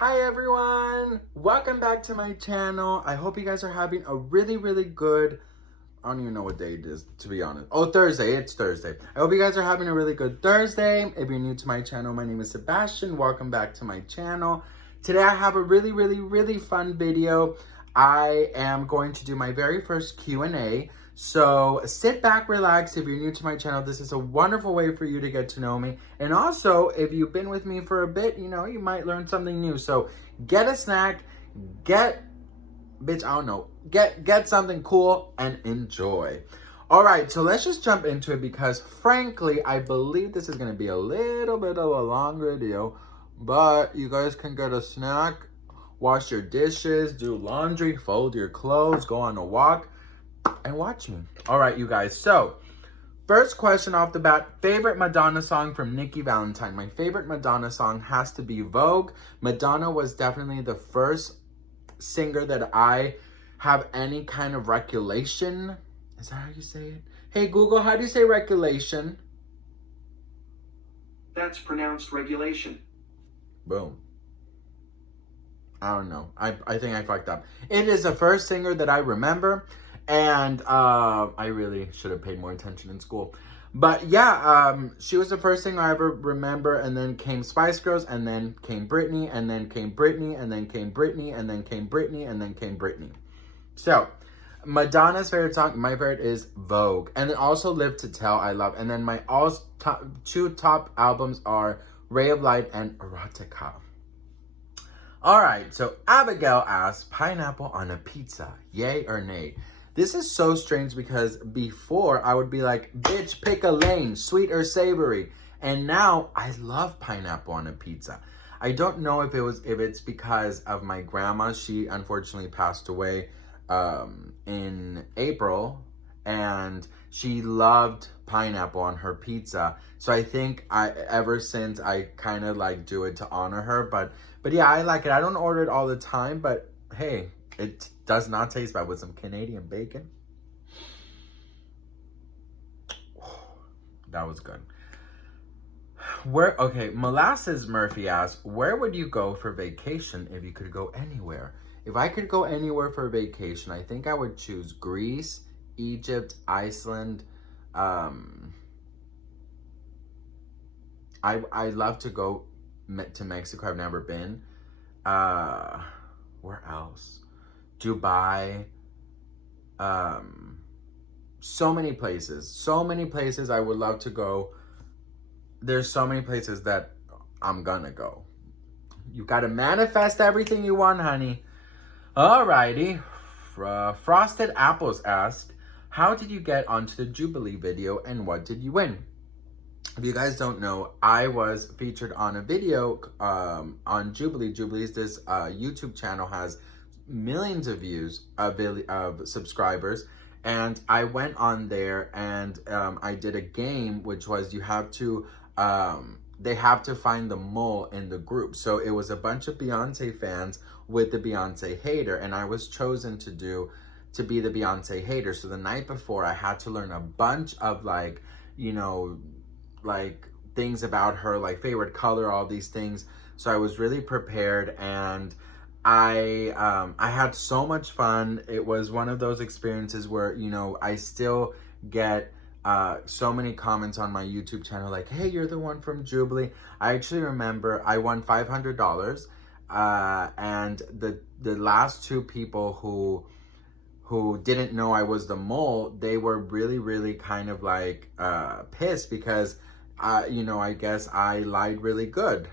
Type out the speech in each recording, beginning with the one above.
Hi everyone! Welcome back to my channel. I hope you guys are having a really good, I don't even know what day it is, to be honest. Oh, Thursday. It's Thursday. I hope you guys are having a really good Thursday. If you're new to my channel, my name is Sebastian. Welcome back to my channel. Today I have a really fun video. I am going to do my very first Q&A. So sit back, relax. If you're new to my channel, this is a wonderful way for you to get to know me. And also, if you've been with me for a bit, you might learn something new. So get a snack, get something cool and enjoy. All right, so let's just jump into it because frankly, I believe this is going to be a little bit of a long video, but you guys can get a snack, wash your dishes, do laundry, fold your clothes, go on a walk, and watch me. All right, you guys. So, first question off the bat, favorite Madonna song from Nikki Valentine. My favorite Madonna song has to be Vogue. Madonna was definitely the first singer that I have any kind of recollection. Is that how you say it? Hey, Google, how do you say regulation? That's pronounced regulation. Boom. I don't know. I think I fucked up. It is the first singer that I remember. And I really should have paid more attention in school. But yeah, she was the first thing I ever remember. And then came Spice Girls. And then came Britney. And then came Britney. And then came Britney. And then came Britney. And then came Britney. So, Madonna's favorite song, my favorite is Vogue. And then also Live to Tell, I love. And then my two top albums are Ray of Light and Erotica. All right, so Abigail asks, pineapple on a pizza, yay or nay? This is so strange because before I would be like, bitch, pick a lane, sweet or savory. And now I love pineapple on a pizza. I don't know if it's because of my grandma. She unfortunately passed away in April, and she loved pineapple on her pizza. So I think ever since I kind of like do it to honor her. But yeah, I like it. I don't order it all the time, but hey, it does not taste bad with some Canadian bacon. That was good. Molasses Murphy asks, where would you go for vacation if you could go anywhere? If I could go anywhere for vacation, I think I would choose Greece, Egypt, Iceland. I love to go to Mexico. I've never been. Where else? Dubai. So many places I would love to go. There's so many places that I'm gonna go. You gotta manifest everything you want, honey. Alrighty. Frosted Apples asked, how did you get onto the Jubilee video and what did you win? If you guys don't know, I was featured on a video on Jubilee. Jubilee is this YouTube channel, has millions of views, of subscribers. And I went on there and I did a game, which was they have to find the mole in the group. So it was a bunch of Beyonce fans with the Beyonce hater, and I was chosen to be the Beyonce hater. So the night before, I had to learn a bunch of like things about her, like favorite color, all these things. So I was really prepared, and I had so much fun. It was one of those experiences where, I still get so many comments on my YouTube channel like, hey, you're the one from Jubilee. I actually remember I won $500, and the last two people who didn't know I was the mole, they were really kind of like pissed because I guess I lied really good.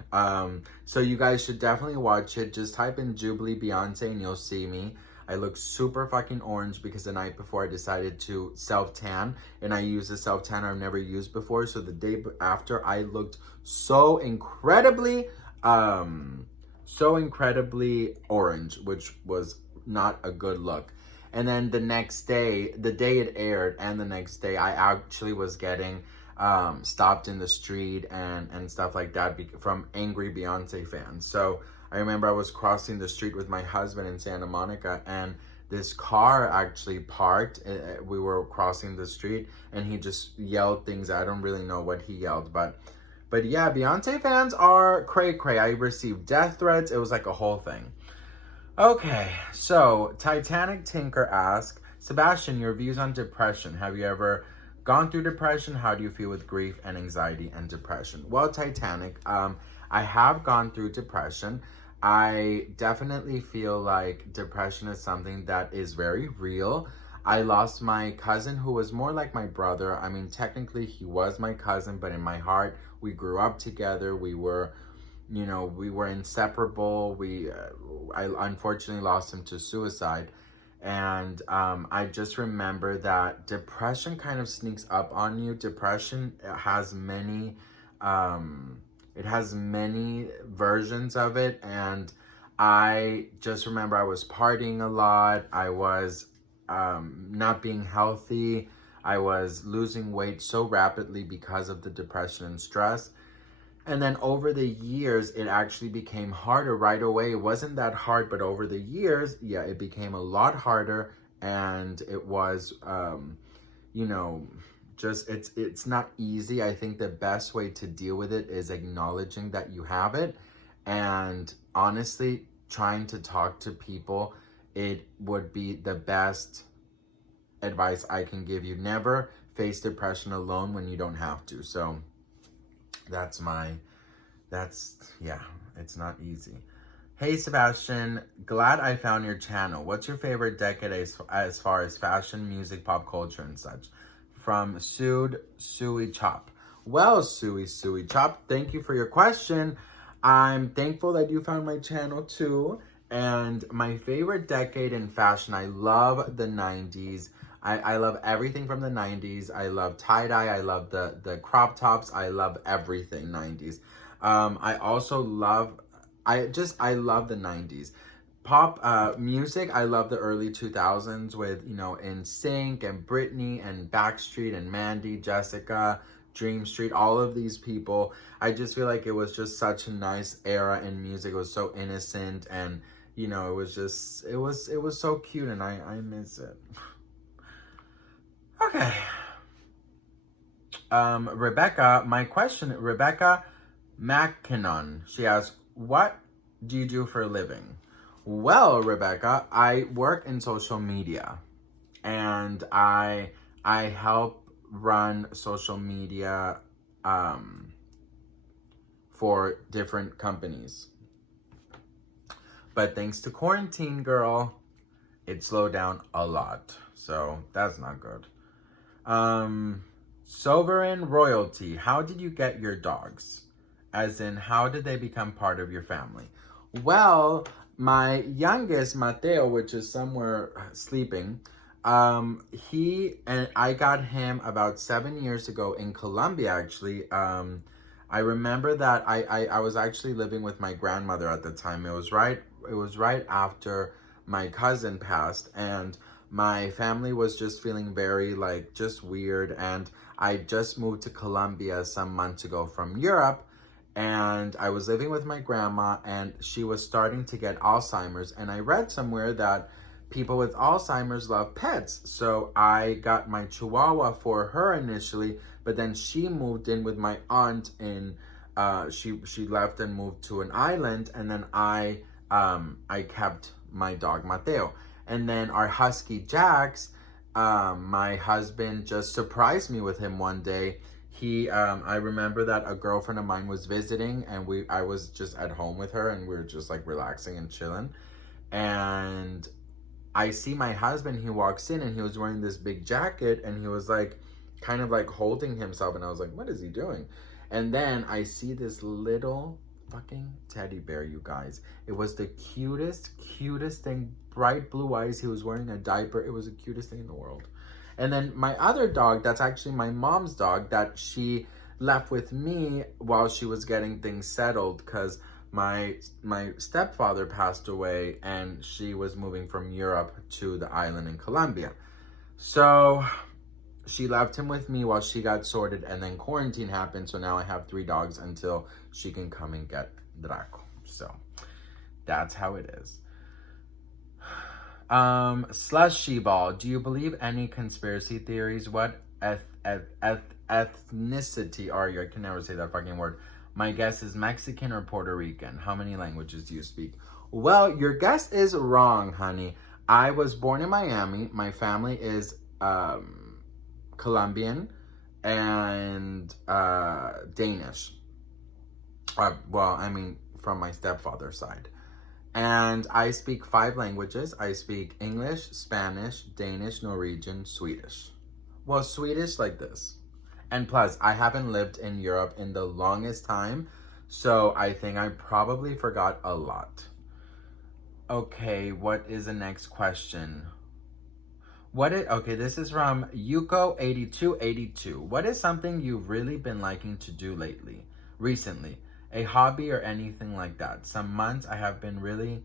So you guys should definitely watch it. Just type in Jubilee Beyonce and you'll see me. I look super fucking orange because the night before I decided to self-tan, and I used a self-tan I've never used before. So the day after, I looked so incredibly orange, which was not a good look. And then the next day, the day it aired, and the next day, I actually was getting stopped in the street and stuff like that from angry Beyonce fans. So I remember I was crossing the street with my husband in Santa Monica, and this car actually parked. We were crossing the street, and he just yelled things. I don't really know what he yelled, but But yeah, Beyonce fans are cray cray. I received death threats. It was like a whole thing. Okay, so Titanic Tinker asks, Sebastian, your views on depression. Have you ever gone through depression? How do you feel with grief and anxiety and depression? Well, Titanic, I have gone through depression. I definitely feel like depression is something that is very real. I lost my cousin who was more like my brother. I mean, technically he was my cousin, but in my heart, we grew up together. We were inseparable. I unfortunately lost him to suicide. And I just remember that depression kind of sneaks up on you. Depression has it has many versions of it. And I just remember I was partying a lot. I was not being healthy. I was losing weight so rapidly because of the depression and stress. And then over the years, it actually became harder right away. It wasn't that hard, but over the years, yeah, it became a lot harder. And it was, just it's not easy. I think the best way to deal with it is acknowledging that you have it, and honestly, trying to talk to people. It would be the best advice I can give you. Never face depression alone when you don't have to. So yeah, it's not easy. Hey Sebastian, glad I found your channel. What's your favorite decade as far as fashion, music, pop culture, and such? From Suey Chop. Well, Suey Chop, thank you for your question. I'm thankful that you found my channel too. And my favorite decade in fashion, I love the 90s. I love everything from the 90s. I love tie-dye. I love the crop tops. I love everything 90s. I also love, I love the 90s. Pop music, I love the early 2000s with, NSYNC and Britney and Backstreet and Mandy, Jessica, Dream Street, all of these people. I just feel like it was just such a nice era in music. It was so innocent, and, it was just, it was so cute, and I miss it. Okay. Rebecca McKinnon, she asks, what do you do for a living? Well, Rebecca, I work in social media, and I help run social media for different companies. But thanks to quarantine, girl, it slowed down a lot. So that's not good. Sovereign Royalty, how did you get your dogs? As in, how did they become part of your family? Well, my youngest, Mateo, which is somewhere sleeping, I got him about 7 years ago in Colombia, actually. I remember that I was actually living with my grandmother at the time. It was right after my cousin passed, and my family was just feeling very just weird, and I just moved to Colombia some months ago from Europe, and I was living with my grandma, and she was starting to get Alzheimer's, and I read somewhere that people with Alzheimer's love pets. So I got my Chihuahua for her initially, but then she moved in with my aunt she left and moved to an island, and then I kept my dog Mateo. And then our husky Jax, my husband just surprised me with him one day. I remember that a girlfriend of mine was visiting, and I was just at home with her, and we were just relaxing and chilling. And I see my husband, he walks in, and he was wearing this big jacket, and he was kind of holding himself, and I was like, what is he doing? And then I see this little fucking teddy bear, you guys. It was the cutest thing, bright blue eyes. He was wearing a diaper. It was the cutest thing in the world. And then my other dog, that's actually my mom's dog, that she left with me while she was getting things settled, because my stepfather passed away, and she was moving from Europe to the island in Colombia. So she left him with me while she got sorted, and then quarantine happened, so now I have 3 dogs until she can come and get Draco. So that's how it is. Slushy Ball, do you believe any conspiracy theories? What ethnicity are you? I can never say that fucking word. My guess is Mexican or Puerto Rican. How many languages do you speak? Well, your guess is wrong, honey. I was born in Miami. My family is Colombian and Danish. Well, I mean, from my stepfather's side. And I speak 5 languages. I speak English, Spanish, Danish, Norwegian, Swedish. Well, Swedish like this. And plus, I haven't lived in Europe in the longest time, so I think I probably forgot a lot. Okay, what is the next question? Okay, this is from Yuko8282. What is something you've really been liking to do recently? A hobby or anything like that? Some months I have been really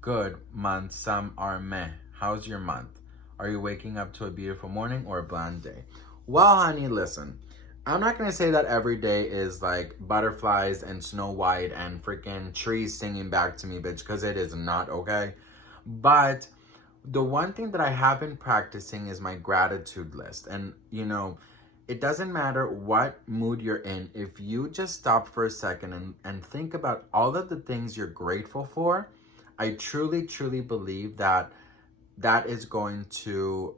good months, some are meh. How's your month? Are you waking up to a beautiful morning or a bland day? Well, honey, listen. I'm not gonna say that every day is like butterflies and Snow White and freaking trees singing back to me, bitch, because it is not, okay? But the one thing that I have been practicing is my gratitude list. And, it doesn't matter what mood you're in. If you just stop for a second and think about all of the things you're grateful for, I truly, truly believe that is going to,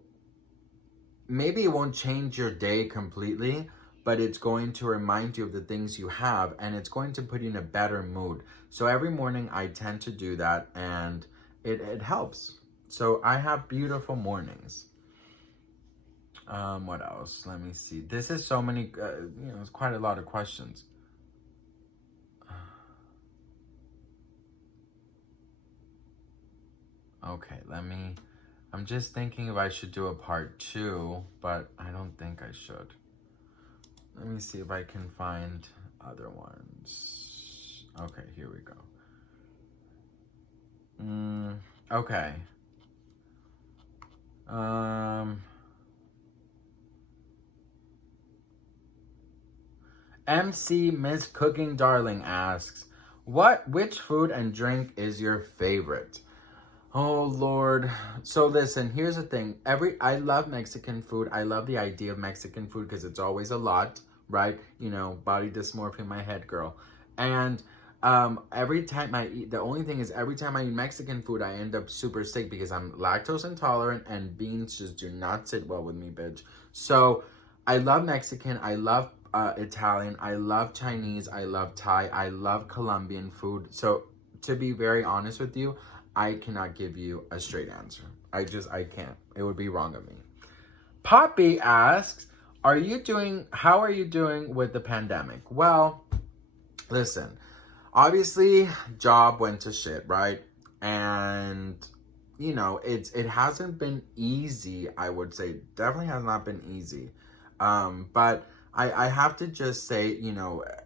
maybe it won't change your day completely, but it's going to remind you of the things you have, and it's going to put you in a better mood. So every morning I tend to do that, and it helps. So I have beautiful mornings. What else? Let me see. This is so many, it's quite a lot of questions. Okay, I'm just thinking if I should do a part 2, but I don't think I should. Let me see if I can find other ones. Okay, here we go. Okay. MC Miss Cooking Darling asks, which food and drink is your favorite? Oh Lord. So listen, here's the thing. I love Mexican food. I love the idea of Mexican food because it's always a lot, right? Body dysmorphia in my head, girl. And every time I eat, the only thing is every time I eat Mexican food, I end up super sick because I'm lactose intolerant and beans just do not sit well with me, bitch. So I love Mexican. I love Italian. I love Chinese. I love Thai. I love Colombian food. So to be very honest with you, I cannot give you a straight answer. I can't. It would be wrong of me. Poppy asks, how are you doing with the pandemic? Well, listen, obviously job went to shit, right? And it hasn't been easy, I would say. Definitely has not been easy. But I have to just say,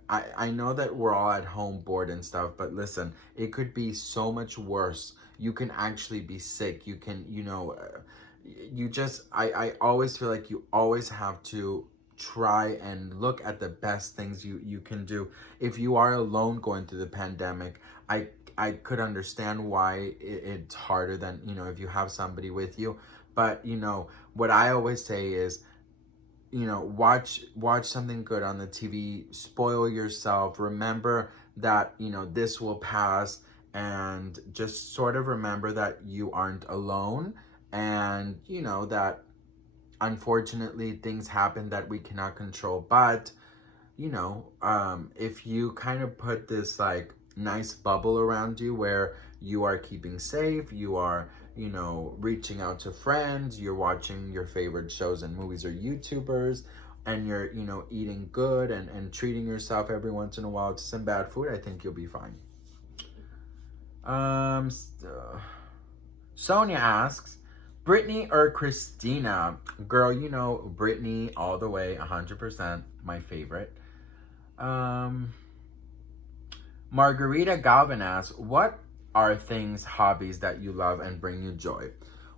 I know that we're all at home bored and stuff, but listen, it could be so much worse. You can actually be sick. You can, I always feel like you always have to try and look at the best things you can do. If you are alone going through the pandemic, I could understand why it's harder than, if you have somebody with you. But, what I always say is, watch something good on the TV, spoil yourself, remember that, this will pass, and just sort of remember that you aren't alone, and, that unfortunately things happen that we cannot control, but, if you kind of put this like nice bubble around you where you are keeping safe, you are, reaching out to friends, you're watching your favorite shows and movies or YouTubers, and you're, eating good and treating yourself every once in a while to some bad food, I think you'll be fine. Sonia asks, Brittany or Christina? Girl, Brittany all the way, 100%, my favorite. Margarita Galvin asks, what are hobbies that you love and bring you joy?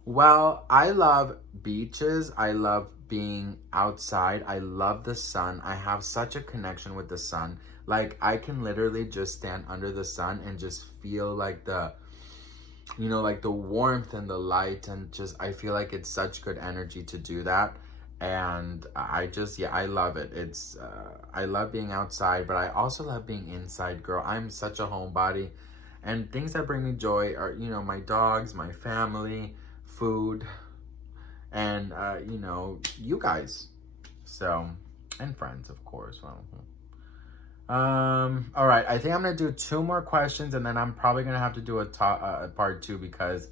Well, I love beaches. I love being outside. I love the sun. I have such a connection with the sun. Like, I can literally just stand under the sun and just feel like the warmth and the light, and just, I feel like it's such good energy to do that. And I just, yeah, I love it. It's, I love being outside, but I also love being inside, girl. I'm such a homebody. And things that bring me joy are, you know, my dogs, my family, food, and, you know, you guys. So, and friends, of course. Well, all right. I think I'm going to do 2 more questions, and then I'm probably going to have to do a part 2 because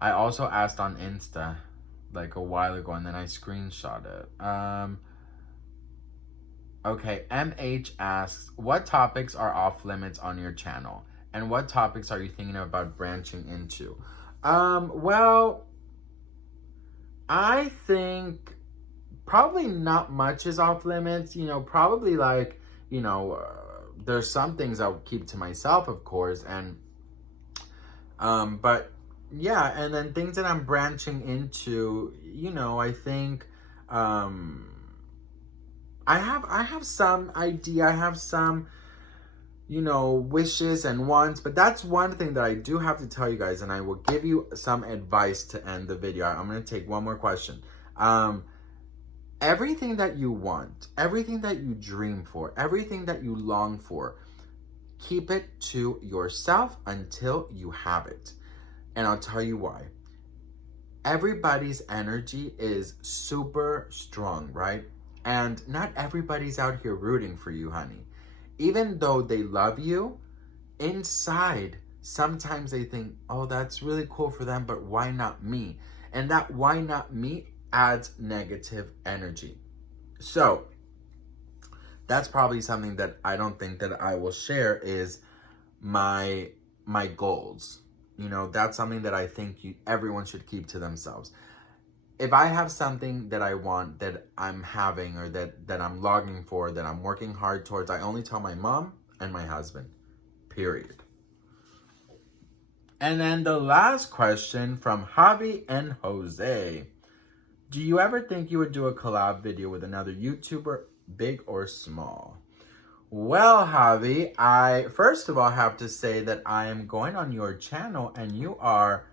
I also asked on Insta like a while ago, and then I screenshot it. Okay, MH asks, what topics are off limits on your channel? And what topics are you thinking about branching into? Well, I think probably not much is off limits. You know, probably like, you know, there's some things I'll keep to myself, of course. And, but yeah, and then things that I'm branching into, you know, I think, I have some idea, I have some, you know, wishes and wants, but that's one thing that I do have to tell you guys, and I will give you some advice to end the video. I'm going to take one more question. Everything that you want, everything that you dream for, everything that you long for, keep it to yourself until you have it. And I'll tell you why. Everybody's energy is super strong, right? And not everybody's out here rooting for you, honey. Even though they love you, inside, sometimes they think, oh, that's really cool for them, but why not me? And that why not me adds negative energy. So that's probably something that I don't think that I will share is my goals. You know, that's something that I think everyone should keep to themselves. If I have something that I want, that I'm having, or that I'm longing for, that I'm working hard towards, I only tell my mom and my husband, period. And then the last question from Javi and Jose. Do you ever think you would do a collab video with another YouTuber, big or small? Well, Javi, I first of all have to say that I am going on your channel and you are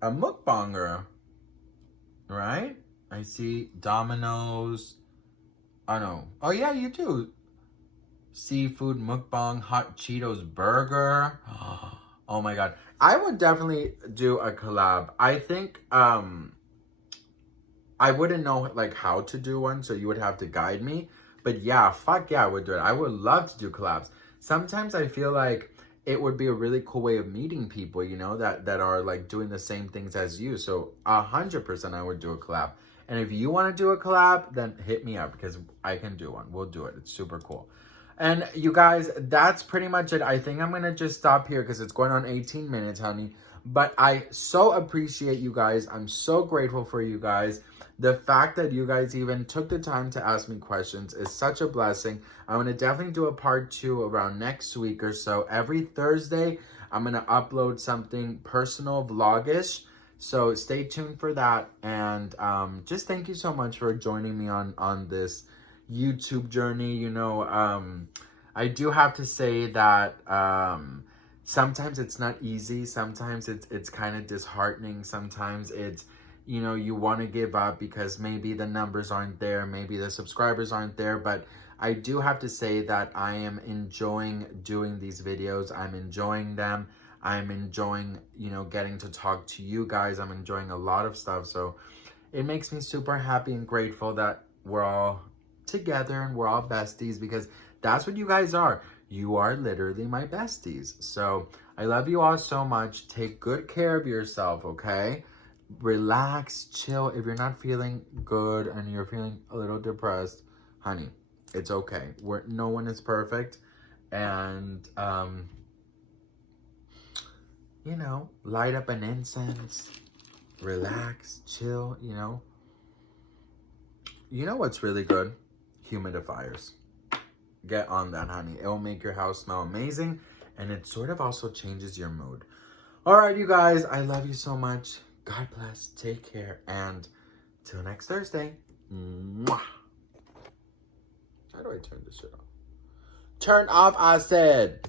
a mukbanger, right? I see Domino's. Oh no. Oh yeah, you do. Seafood mukbang, hot Cheetos burger. Oh my god. I would definitely do a collab. I think I wouldn't know like how to do one, so you would have to guide me. But yeah, fuck yeah, I would do it. I would love to do collabs. Sometimes I feel like it would be a really cool way of meeting people, you know, that are like doing the same things as you. So 100% I would do a collab. And if you want to do a collab, then hit me up because I can do one. We'll do it. It's super cool. And you guys, that's pretty much it. I think I'm going to just stop here because it's going on 18 minutes, honey. But I so appreciate you guys. I'm so grateful for you guys. The fact that you guys even took the time to ask me questions is such a blessing. I'm going to definitely do a part 2 around next week or so. Every Thursday, I'm going to upload something personal, vlogish. So stay tuned for that. And just thank you so much for joining me on this YouTube journey. You know, I do have to say that sometimes it's not easy. Sometimes it's kind of disheartening. Sometimes it's, you know, you want to give up because maybe the numbers aren't there, maybe the subscribers aren't there, but I do have to say that I am enjoying doing these videos. I'm enjoying them. I'm enjoying, you know, getting to talk to you guys. I'm enjoying a lot of stuff. So it makes me super happy and grateful that we're all together and we're all besties, because that's what you guys are. You are literally my besties. So I love you all so much. Take good care of yourself, okay? Relax, chill. If you're not feeling good and you're feeling a little depressed, honey, it's okay. No one is perfect. And, you know, light up an incense, relax, chill, you know. You know what's really good? Humidifiers. Get on that, honey. It will make your house smell amazing, and it sort of also changes your mood. All right, you guys, I love you so much. God bless. Take care. And till next Thursday. Mwah. How do I turn this shit off? Turn off, I said.